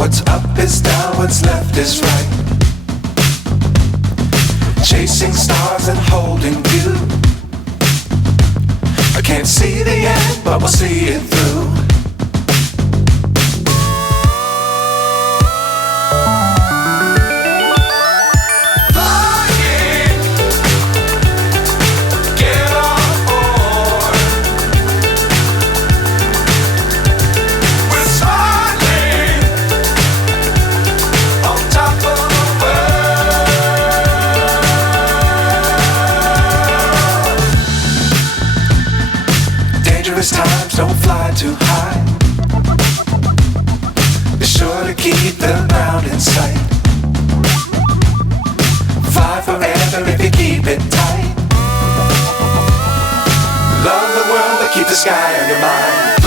What's up is down, what's left is right. Chasing stars and holding you. I can't see the end, but we'll see it through. Times don't fly too high. Be sure to keep the ground in sight. Fly forever if you keep it tight. Love the world but keep the sky on your mind.